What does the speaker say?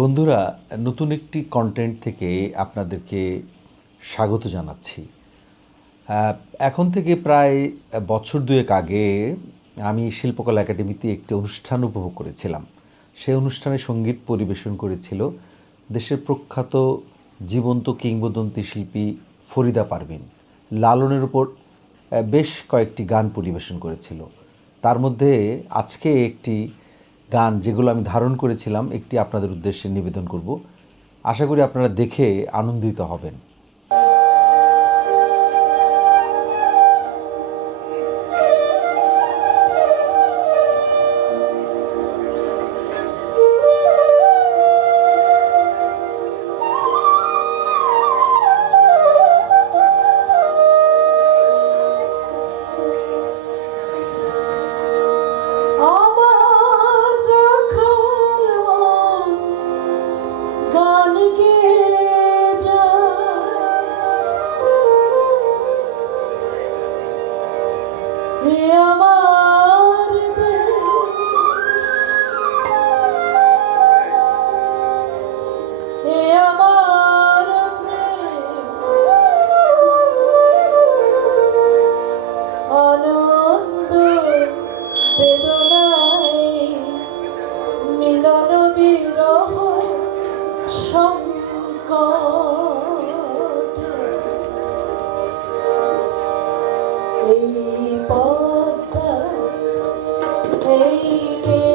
বন্ধুরা, নতুন একটি কন্টেন্ট থেকে আপনাদেরকে স্বাগত জানাচ্ছি। এখন থেকে প্রায় বছর দুয়েক আগে আমি শিল্পকলা একাডেমিতে একটি অনুষ্ঠান উপভোগ করেছিলাম। সেই অনুষ্ঠানে সংগীত পরিবেশন করেছিল দেশের প্রখ্যাত জীবন্ত কিংবদন্তি শিল্পী ফরিদা পারভিন। লালনের উপর বেশ কয়েকটি গান পরিবেশন করেছিল। তার মধ্যে আজকে একটি গান যেগুলো আমি ধারণ করেছিলাম, একটি আপনাদের উদ্দেশ্যে নিবেদন করব। আশা করি আপনারা দেখে আনন্দিত হবেন। এই পদ্মা এই